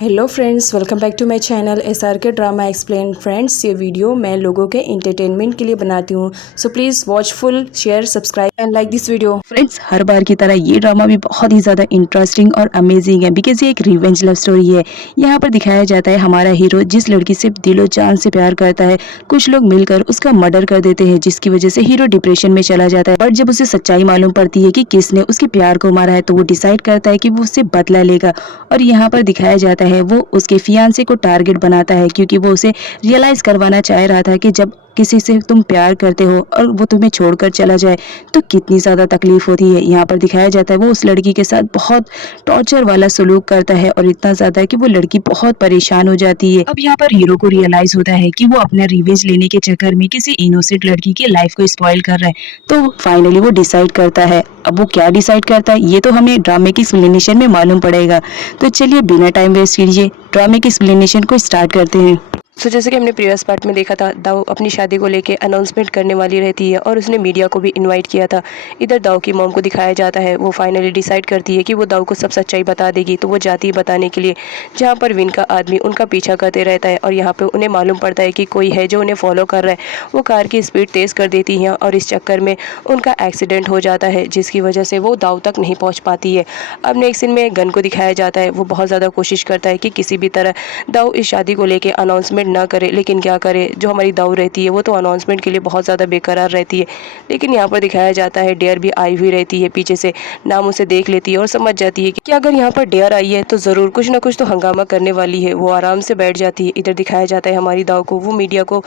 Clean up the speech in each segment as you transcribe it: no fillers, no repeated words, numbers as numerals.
Hello friends, welcome back to my channel SRK drama explain. Friends, ये video मैं लोगों के एंटरटेनमेंट के लिए बनाती हूँ, so please watch full, share, subscribe and like this video. Friends, हर बार की तरह ये ड्रामा भी बहुत ही ज़्यादा इंटरेस्टिंग और अमेजिंग है बिकॉज ये एक रिवेंज लव स्टोरी है। यहाँ पर दिखाया जाता है हमारा हीरो जिस लड़की से दिलो जान से प्यार करता है, कुछ लोग मिलकर उसका मर्डर कर देते हैं जिसकी वजह से हीरो डिप्रेशन में चला जाता है। बट जब उसे सच्चाई मालूम पड़ती है कि किसने उसके प्यार को मारा है तो वो डिसाइड करता है कि वो उससे बदला लेगा। और यहाँ पर दिखाया जाता है वो उसके फियांसे को टारगेट बनाता है क्योंकि वो उसे रियलाइज करवाना चाह रहा था कि जब किसी से तुम प्यार करते हो और वो तुम्हें छोड़कर चला जाए तो कितनी ज़्यादा तकलीफ होती है। यहाँ पर दिखाया जाता है वो उस लड़की के साथ बहुत टॉर्चर वाला सलूक करता है और इतना ज़्यादा कि वो लड़की बहुत परेशान हो जाती है। अब यहाँ पर हीरो को रियलाइज होता है कि वो अपना रिवेंज लेने के चक्कर में किसी इनोसेंट लड़की की लाइफ को स्पॉइल कर रहा है, तो फाइनली वो डिसाइड करता है। अब वो क्या डिसाइड करता है ये तो हमें ड्रामे की एक्सप्लेनेशन में मालूम पड़ेगा। तो चलिए बिना टाइम वेस्ट कीजिए ड्रामे की एक्सप्लेनेशन को स्टार्ट करते हैं। जैसे कि हमने प्रीवियस पार्ट में देखा था, दाऊ अपनी शादी को लेके अनाउंसमेंट करने वाली रहती है और उसने मीडिया को भी इनवाइट किया था। इधर दाऊ की मॉम को दिखाया जाता है, वो फाइनली डिसाइड करती है कि वो दाऊ को सब सच्चाई बता देगी, तो वो जाती है बताने के लिए जहाँ पर विन का आदमी उनका पीछा करते रहता है। और यहाँ पर उन्हें मालूम पड़ता है कि कोई है जो उन्हें फॉलो कर रहा है। वो कार की स्पीड तेज़ कर देती है और इस चक्कर में उनका एक्सीडेंट हो जाता है जिसकी वजह से वो दाऊ तक नहीं पहुँच पाती है। अब नेक्स्ट सीन में गन को दिखाया जाता है, वो बहुत ज़्यादा कोशिश करता है कि किसी भी तरह दाऊ इस शादी को लेके अनाउंसमेंट ना करे, लेकिन क्या करे, जो हमारी दाऊ रहती है वो तो अनाउंसमेंट के लिए बहुत ज़्यादा बेकरार रहती है। लेकिन यहाँ पर दिखाया जाता है डेयर भी आई हुई रहती है पीछे से, नाम उसे देख लेती है और समझ जाती है कि अगर यहाँ पर डेयर आई है तो ज़रूर कुछ ना कुछ तो हंगामा करने वाली है। वो आराम से बैठ जाती है। इधर दिखाया जाता है हमारी दाऊ को वो मीडिया को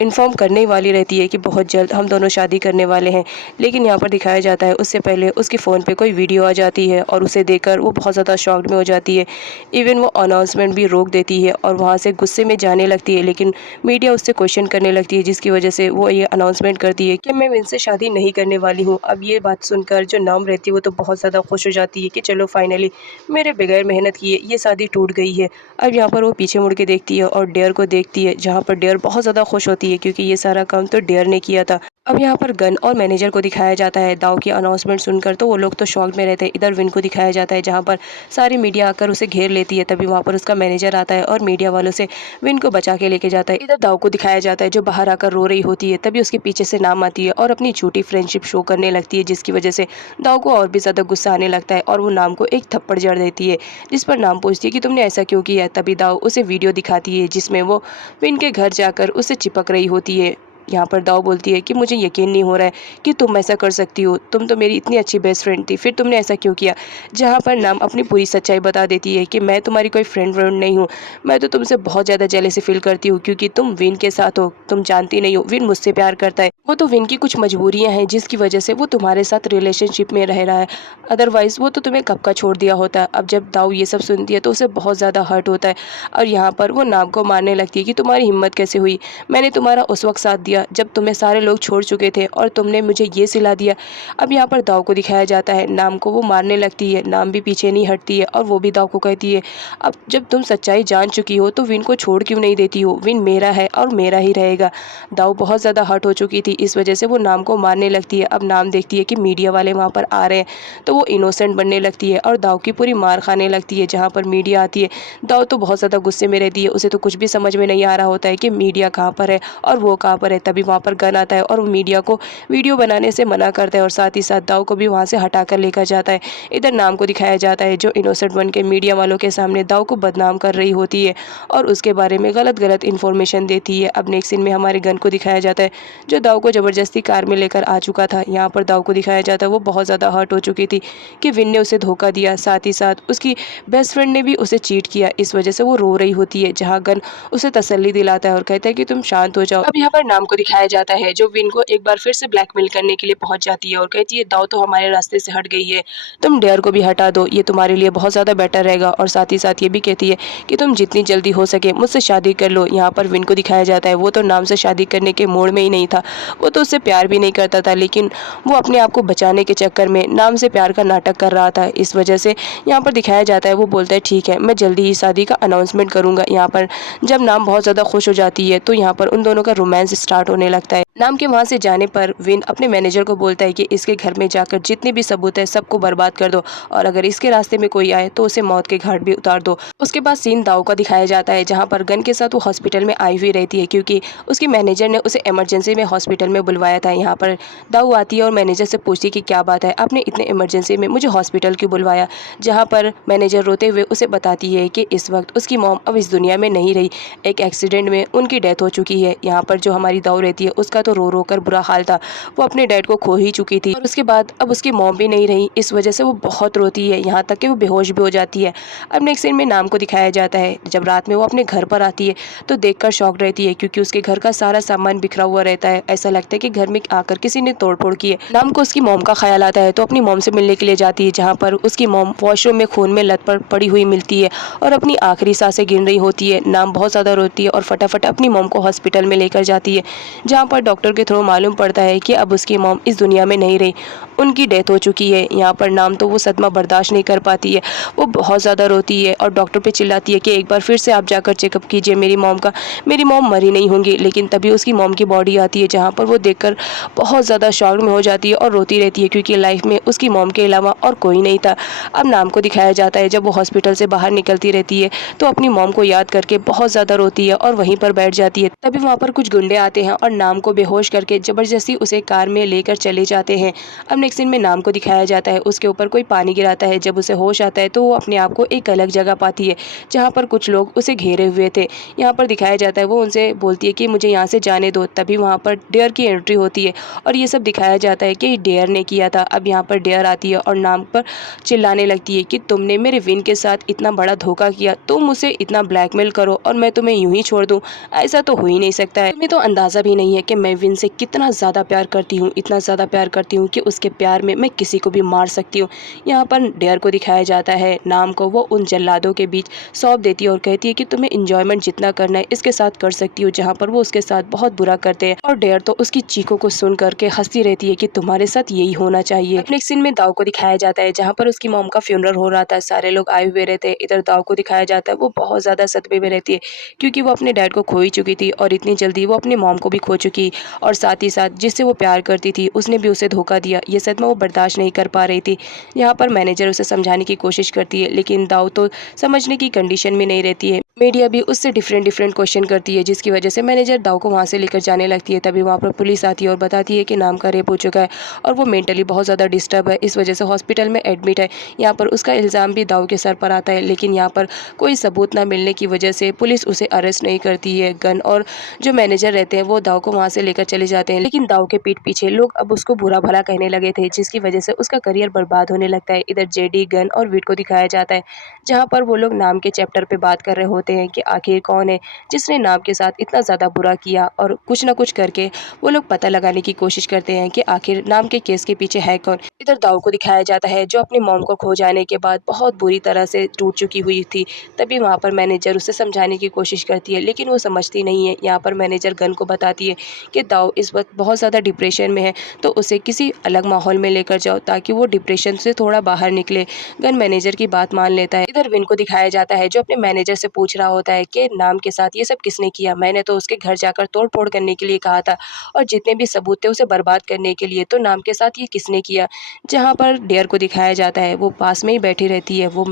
इन्फॉर्म करने वाली रहती है कि बहुत जल्द हम दोनों शादी करने वाले हैं। लेकिन यहाँ पर दिखाया जाता है उससे पहले उसके फ़ोन पे कोई वीडियो आ जाती है और उसे देखकर वो बहुत ज़्यादा शॉक्ड में हो जाती है। इवन वो अनाउंसमेंट भी रोक देती है और वहाँ से गुस्से में जाने लगती है। लेकिन मीडिया उससे क्वेश्चन करने लगती है जिसकी वजह से वो ये अनाउंसमेंट करती है कि मैं इनसे शादी नहीं करने वाली हूँ। अब ये बात सुनकर जो नाम रहती है वो तो बहुत ज़्यादा खुश हो जाती है कि चलो फाइनली मेरे बगैर मेहनत किए ये शादी टूट गई है। अब यहाँ पर वो पीछे मुड़ के देखती है और डेयर को देखती है, जहाँ पर डेयर बहुत ज़्यादा खुश होती है क्योंकि ये सारा काम तो डेयर ने किया था। अब यहाँ पर गन और मैनेजर को दिखाया जाता है दाऊ की अनाउंसमेंट सुनकर, तो वो लोग तो शॉक में रहते हैं। इधर विन को दिखाया जाता है जहाँ पर सारी मीडिया आकर उसे घेर लेती है, तभी वहाँ पर उसका मैनेजर आता है और मीडिया वालों से विन को बचा के लेके जाता है। इधर दाऊ को दिखाया जाता है जो बाहर आकर रो रही होती है, तभी उसके पीछे से नाम आती है और अपनी झूठी फ्रेंडशिप शो करने लगती है जिसकी वजह से दाऊ को और भी ज़्यादा गुस्सा आने लगता है और वो नाम को एक थप्पड़ जड़ देती है, जिस पर नाम पूछती है कि तुमने ऐसा क्यों किया। तभी दाऊ उसे वीडियो दिखाती है जिसमें वो विन के घर जाकर उसे चिपक रही होती है। यहाँ पर दाऊ बोलती है कि मुझे यकीन नहीं हो रहा है कि तुम ऐसा कर सकती हो, तुम तो मेरी इतनी अच्छी बेस्ट फ्रेंड थी, फिर तुमने ऐसा क्यों किया। जहाँ पर नाम अपनी पूरी सच्चाई बता देती है कि मैं तुम्हारी कोई फ्रेंड नहीं हूँ, मैं तो तुमसे बहुत ज़्यादा जेलसी फील करती हूँ क्योंकि तुम विन के साथ हो। तुम जानती नहीं हो विन मुझसे प्यार करता है, वो तो विन की कुछ मजबूरियाँ हैं जिसकी वजह से वो तुम्हारे साथ रिलेशनशिप में रह रहा है, अदरवाइज़ वो तो तुम्हें कब का छोड़ दिया होता है। अब जब दाऊ ये सब सुनती है तो उसे बहुत ज़्यादा हर्ट होता है और यहाँ पर वो नाम को मारने लगती है कि तुम्हारी हिम्मत कैसे हुई, मैंने तुम्हारा उस वक्त साथ दिया जब तुम्हें सारे लोग छोड़ चुके थे और तुमने मुझे ये सिला दिया। अब यहाँ पर दाऊ को दिखाया जाता है नाम को वो मारने लगती है, नाम भी पीछे नहीं हटती है और वो भी दाऊ को कहती है अब जब तुम सच्चाई जान चुकी हो तो विन को छोड़ क्यों नहीं देती हो, विन मेरा है और मेरा ही रहेगा। दाऊ बहुत ज़्यादा हर्ट हो चुकी थी, इस वजह से वो नाम को मारने लगती है। अब नाम देखती है कि मीडिया वाले वहाँ पर आ रहे हैं तो वो इनोसेंट बनने लगती है और दाऊ की पूरी मार खाने लगती है। जहाँ पर मीडिया आती है दाऊ तो बहुत ज़्यादा गुस्से में रहती है, उसे तो कुछ भी समझ में नहीं आ रहा होता है कि मीडिया कहाँ पर है और वो कहाँ पर है। तभी वहाँ पर गन आता है और वो मीडिया को वीडियो बनाने से मना करता है और साथ ही साथ दाऊ को भी वहाँ से हटा कर लेकर जाता है। इधर नाम को दिखाया जाता है जो इनोसेंट बन के मीडिया वालों के सामने दाऊ को बदनाम कर रही होती है और उसके बारे में गलत इन्फॉर्मेशन देती है। अब नेक्स्ट सीन में हमारे गन को दिखाया जाता है जो दाऊ को ज़बरदस्ती कार में लेकर आ चुका था। यहाँ पर दाऊ को दिखाया जाता है वो बहुत ज़्यादा हर्ट हो चुकी थी कि विन ने उसे धोखा दिया, साथ ही साथ उसकी बेस्ट फ्रेंड ने भी उसे चीट किया, इस वजह से वो रो रही होती है। जहाँ गन उसे तसल्ली दिलाता है और कहता है कि तुम शांत हो जाओ। अब यहाँ पर नाम को दिखाया जाता है जो विन को एक बार फिर से ब्लैकमेल करने के लिए पहुंच जाती है और कहती है दाऊ तो हमारे रास्ते से हट गई है, तुम डेयर को भी हटा दो, ये तुम्हारे लिए बहुत ज़्यादा बेटर रहेगा। और साथ ही साथ ये भी कहती है कि तुम जितनी जल्दी हो सके मुझसे शादी कर लो। यहाँ पर विन को दिखाया जाता है वो तो नाम से शादी करने के मूड में ही नहीं था, वो तो उससे प्यार भी नहीं करता था, लेकिन वो अपने आप को बचाने के चक्कर में नाम से प्यार का नाटक कर रहा था। इस वजह से यहाँ पर दिखाया जाता है, वो बोलता है ठीक है मैं जल्दी ही शादी का अनाउंसमेंट करूँगा। यहाँ पर जब नाम बहुत ज़्यादा खुश हो जाती है तो यहाँ पर उन दोनों का रोमांस स्टार्ट होने लगता है। नाम के वहाँ से जाने पर विन अपने मैनेजर को बोलता है कि इसके घर में जाकर जितने भी सबूत है सबको बर्बाद कर दो, और अगर इसके रास्ते में कोई आए तो उसे मौत के घाट भी उतार दो। उसके बाद सीन दाऊ का दिखाया जाता है, जहाँ पर गन के साथ वो हॉस्पिटल में आई हुई रहती है, क्योंकि उसकी मैनेजर ने उसे इमरजेंसी में हॉस्पिटल में बुलवाया था। यहाँ पर दाऊ आती है और मैनेजर से पूछती है कि क्या बात है, आपने इतने इमरजेंसी में मुझे हॉस्पिटल क्यों बुलवाया। जहाँ पर मैनेजर रोते हुए उसे बताती है कि इस वक्त उसकी मॉम अब इस दुनिया में नहीं रही, एक एक्सीडेंट में उनकी डेथ हो चुकी है। यहाँ पर जो हमारी दाऊ रहती है उसका तो रो रो कर बुरा हाल था, वो अपने डैड को खो ही चुकी थी और उसके बाद अब उसकी मॉम भी नहीं रही। इस वजह से वो बहुत रोती है, यहाँ तक कि वो बेहोश भी हो जाती है। अब नेक्स्ट सीन में नाम को दिखाया जाता है, जब रात में वो अपने घर पर आती है तो देखकर शॉक रहती है, क्योंकि उसके घर का सारा सामान बिखरा हुआ रहता है। ऐसा लगता है कि घर में आकर किसी ने तोड़फोड़ की है। नाम को उसकी मॉम का ख्याल आता है तो अपनी मॉम से मिलने के लिए जाती है, जहाँ पर उसकी मॉम वॉशरूम में खून में लत पड़ी हुई मिलती है और अपनी आखिरी सांसें गिन रही होती है। नाम बहुत ज़्यादा रोती है और फटाफट अपनी मॉम को हॉस्पिटल में लेकर जाती है, जहाँ पर डॉक्टर के थ्रू मालूम पड़ता है कि अब उसकी मॉम इस दुनिया में नहीं रही, उनकी डेथ हो चुकी है। यहाँ पर नाम तो वो सदमा बर्दाश्त नहीं कर पाती है, वो बहुत ज़्यादा रोती है और डॉक्टर पे चिल्लाती है कि एक बार फिर से आप जाकर चेकअप कीजिए मेरी मॉम का, मेरी मॉम मरी नहीं होंगी। लेकिन तभी उसकी मॉम की बॉडी आती है, जहाँ पर वो देखकर बहुत ज़्यादा शॉक में हो जाती है और रोती रहती है, क्योंकि लाइफ में उसकी मॉम के अलावा और कोई नहीं था। अब नाम को दिखाया जाता है, जब वो हॉस्पिटल से बाहर निकलती रहती है तो अपनी मॉम को याद करके बहुत ज़्यादा रोती है और वहीं पर बैठ जाती है। तभी वहाँ पर कुछ गुंडे आते हैं और नाम को बेहोश करके ज़बरदस्ती उसे कार में लेकर चले जाते हैं। अब नेक्स्ट सीन में नाम को दिखाया जाता है, उसके ऊपर कोई पानी गिराता है। जब उसे होश आता है तो वो अपने आप को एक अलग जगह पाती है, जहाँ पर कुछ लोग उसे घेरे हुए थे। यहाँ पर दिखाया जाता है, वो उनसे बोलती है कि मुझे यहाँ से जाने दो। तभी वहाँ पर डेयर की एंट्री होती है और ये सब दिखाया जाता है कि डेयर ने किया था। अब यहाँ पर डेयर आती है और नाम पर चिल्लाने लगती है कि तुमने मेरे विन के साथ इतना बड़ा धोखा किया, तुम उसे इतना ब्लैकमेल करो और मैं तुम्हें यूं ही छोड़ दूं, ऐसा तो हो ही नहीं सकता है। तुम्हें तो अंदाज़ा भी नहीं है कि मैं विन से कितना ज़्यादा प्यार करती हूँ, इतना ज़्यादा प्यार करती हूँ कि उसके प्यार में मैं किसी को भी मार सकती हूँ। यहाँ पर डेयर को दिखाया जाता है, नाम को वो उन जल्लादों के बीच सौंप देती है और कहती है कि तुम्हें इंजॉयमेंट जितना करना है इसके साथ कर सकती हो, जहाँ पर वो उसके साथ बहुत बुरा करते हैं और डेयर तो उसकी चीखों को सुन करके हंसती रहती है कि तुम्हारे साथ यही होना चाहिए। नेक्स्ट सीन में दाऊ को दिखाया जाता है, जहाँ पर उसकी मॉम का फ्यूनरल हो रहा था, सारे लोग आए हुए रहते हैं। इधर दाऊ को दिखाया जाता है, वो बहुत ज़्यादा सदमे में रहती है, क्योंकि वो अपने डैड को खो ही चुकी थी और इतनी जल्दी वो अपनी मॉम को भी खो चुकी, और साथ ही साथ जिससे वो प्यार करती थी उसने भी उसे धोखा दिया। ये सदमा वो बर्दाश्त नहीं कर पा रही थी। यहाँ पर मैनेजर उसे समझाने की कोशिश करती है, लेकिन दाऊ तो समझने की कंडीशन में नहीं रहती है। मीडिया भी उससे डिफरेंट क्वेश्चन करती है, जिसकी वजह से मैनेजर दाऊ को वहाँ से लेकर जाने लगती है। तभी वहाँ पर पुलिस आती है और बताती है कि नाम का रेप हो चुका है और वो मेंटली बहुत ज़्यादा डिस्टर्ब है, इस वजह से हॉस्पिटल में एडमिट है। यहाँ पर उसका इल्ज़ाम भी दाऊ के सर पर आता है, लेकिन यहाँ पर कोई सबूत ना मिलने की वजह से पुलिस उसे अरेस्ट नहीं करती है। गन और जो मैनेजर रहते हैं वो दाऊ को वहाँ से लेकर चले जाते हैं, लेकिन दाऊ के पीठ पीछे लोग अब उसको बुरा भला कहने लगे थे, जिसकी वजह से उसका करियर बर्बाद होने लगता है। इधर जेडी, गन और विड को दिखाया जाता है, जहाँ पर वो लोग नाम के चैप्टर पे बात कर रहे होते हैं कि आखिर कौन है जिसने नाम के साथ इतना ज़्यादा बुरा किया, और कुछ ना कुछ करके वो लोग पता लगाने की कोशिश करते हैं कि आखिर नाम के केस के पीछे है कौन। इधर दाऊ को दिखाया जाता है, जो अपनी मॉम को खो जाने के बाद बहुत बुरी तरह से टूट चुकी हुई थी। तभी वहाँ पर मैनेजर उसे समझाने की कोशिश करती है, लेकिन वो समझती नहीं है। यहाँ पर मैनेजर गन को बताती है कि दाऊ इस वक्त बहुत ज़्यादा डिप्रेशन में है, तो उसे किसी अलग माहौल में लेकर जाओ ताकि वो डिप्रेशन से थोड़ा बाहर निकले। गन मैनेजर की बात मान लेता है। इधर विन को दिखाया जाता है, जो अपने मैनेजर से पूछ रहा होता है कि नाम के साथ ये सब किसने किया, मैंने तो उसके घर जाकर तोड़ फोड़ करने के लिए कहा था और जितने भी सबूत थे उसे बर्बाद करने के लिए, तो नाम के साथ ये किसने किया। जहाँ पर डेयर को दिखाया जाता है, वो पास में ही बैठी रहती है, वो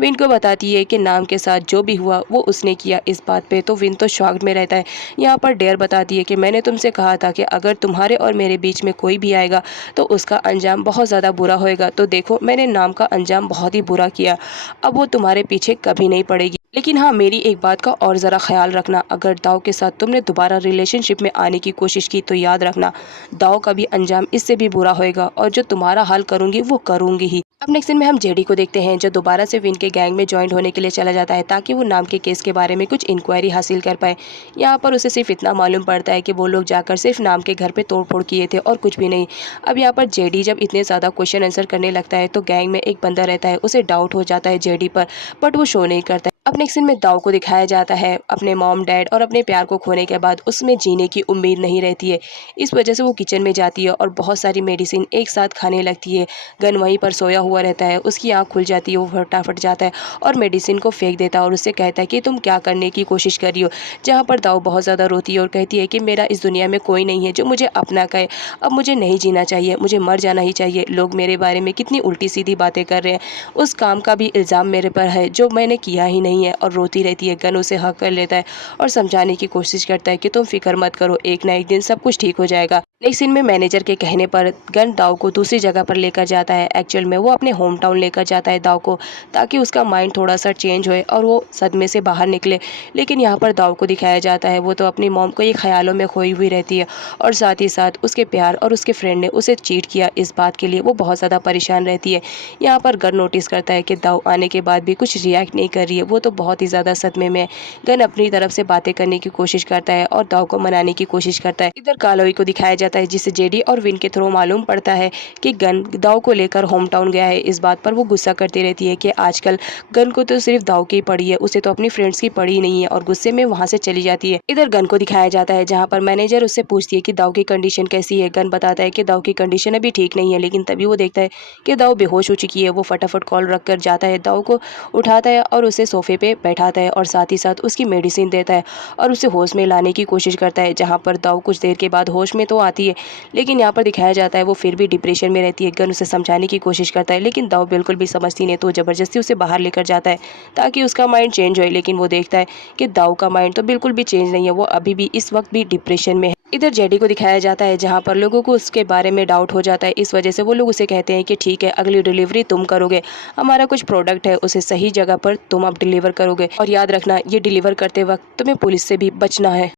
विन को बताती है कि नाम के साथ जो भी हुआ वो उसने किया। इस बात पे तो विन तो शॉक्ड में रहता है। यहाँ पर डेयर बताती है कि मैंने तुमसे कहा था कि अगर तुम्हारे और मेरे बीच में कोई भी आएगा तो उसका अंजाम बहुत ज़्यादा बुरा होएगा, तो देखो मैंने नाम का अंजाम बहुत ही बुरा किया, अब वो तुम्हारे पीछे कभी नहीं पड़ेगी। लेकिन हाँ, मेरी एक बात का और ज़रा ख्याल रखना, अगर दाऊ के साथ तुमने दोबारा रिलेशनशिप में आने की कोशिश की तो याद रखना दाऊ का भी अंजाम इससे भी बुरा होएगा, और जो तुम्हारा हाल करूँगी वो करूँगी ही। अब नेक्स्ट सीन में हम जेडी को देखते हैं, जो दोबारा से विन के गैंग में ज्वाइन होने के लिए चला जाता है ताकि वो नाम के केस के बारे में कुछ इंक्वायरी हासिल कर पाए। यहाँ पर उसे सिर्फ इतना मालूम पड़ता है कि वो लोग जाकर सिर्फ नाम के घर पे तोड़फोड़ किए थे और कुछ भी नहीं। अब यहाँ पर जेडी जब इतने ज़्यादा क्वेश्चन आंसर करने लगता है तो गैंग में एक बंदा रहता है, उसे डाउट हो जाता है जेडी पर, बट वो शो नहीं करता है। अब नेक्स्ट सीन में दाऊ को दिखाया जाता है अपने मॉम डैड और अपने प्यार को खोने के बाद उसमें जीने की उम्मीद नहीं रहती है। इस वजह से वो किचन में जाती है और बहुत सारी मेडिसिन एक साथ खाने लगती है। गन वहीं पर सोया हुआ रहता है, उसकी आँख खुल जाती है, वो फटाफट जाता है और मेडिसिन को फेंक देता है और उससे कहता है कि तुम क्या करने की कोशिश कर रही हो। जहाँ पर दाऊ बहुत ज़्यादा रोती है और कहती है कि मेरा इस दुनिया में कोई नहीं है जो मुझे अपना कहे। अब मुझे नहीं जीना चाहिए, मुझे मर जाना ही चाहिए। लोग मेरे बारे में कितनी उल्टी सीधी बातें कर रहे हैं, उस काम का भी इल्ज़ाम मेरे पर है जो मैंने किया ही नहीं है। और रोती रहती है। गन उसे हक कर लेता है और समझाने की कोशिश करता है कि तुम फिक्र मत करो, एक ना एक दिन सब कुछ ठीक हो जाएगा। नेक्स्ट सीन में मैनेजर के कहने पर गन दाऊ को दूसरी जगह पर लेकर जाता है। एक्चुअल में वो अपने होम टाउन लेकर जाता है दाऊ को, ताकि उसका माइंड थोड़ा सा चेंज होए और वो सदमे से बाहर निकले। लेकिन यहाँ पर दाऊ को दिखाया जाता है वो तो अपनी मॉम को ये ख्यालों में खोई हुई रहती है और साथ ही साथ उसके प्यार और उसके फ्रेंड ने उसे चीट किया, इस बात के लिए वो बहुत ज़्यादा परेशान रहती है। यहाँ पर गन नोटिस करता है कि दाऊ आने के बाद भी कुछ रिएक्ट नहीं कर रही है, वो तो बहुत ही ज़्यादा सदमे में है। गन अपनी तरफ से बातें करने की कोशिश करता है और दाऊ को मनाने की कोशिश करता है। इधर कालोई को दिखाया जाता है जिसे जेडी और विन के थ्रू मालूम पड़ता है कि गन दाऊ को लेकर होम टाउन गया है। इस बात पर वो गुस्सा करती रहती है कि आजकल गन को तो सिर्फ दाऊ की पड़ी है, उसे तो अपनी फ्रेंड्स की पड़ी नहीं है, और गुस्से में वहां से चली जाती है। इधर गन को दिखाया जाता है जहाँ पर मैनेजर उससे पूछती है कि दाऊ की कंडीशन कैसी है। गन बताता है कि दाऊ की कंडीशन अभी ठीक नहीं है, लेकिन तभी वो देखता है कि दाऊ बेहोश हो चुकी है। वो फटाफट कॉल रख कर जाता है, दाऊ को उठाता है और उसे सोफे पे बैठाता है और साथ ही साथ उसकी मेडिसिन देता है और उसे होश में लाने की कोशिश करता है। जहाँ पर दाऊ कुछ देर के बाद होश में तो आती है, लेकिन यहाँ पर दिखाया जाता है वो फिर भी डिप्रेशन में रहती है। गन उसे समझाने की कोशिश करता है, लेकिन दाऊ बिल्कुल भी समझती नहीं, तो ज़बरदस्ती उसे बाहर लेकर जाता है ताकि उसका माइंड चेंज हो। लेकिन वो देखता है कि दाऊ का माइंड तो बिल्कुल भी चेंज नहीं है, वो अभी भी इस वक्त भी डिप्रेशन में है। इधर जेडी को दिखाया जाता है जहाँ पर लोगों को उसके बारे में डाउट हो जाता है। इस वजह से वो लोग उसे कहते हैं कि ठीक है, अगली डिलीवरी तुम करोगे, हमारा कुछ प्रोडक्ट है उसे सही जगह पर तुम अब डिलीवर करोगे, और याद रखना ये डिलीवर करते वक्त तुम्हें पुलिस से भी बचना है।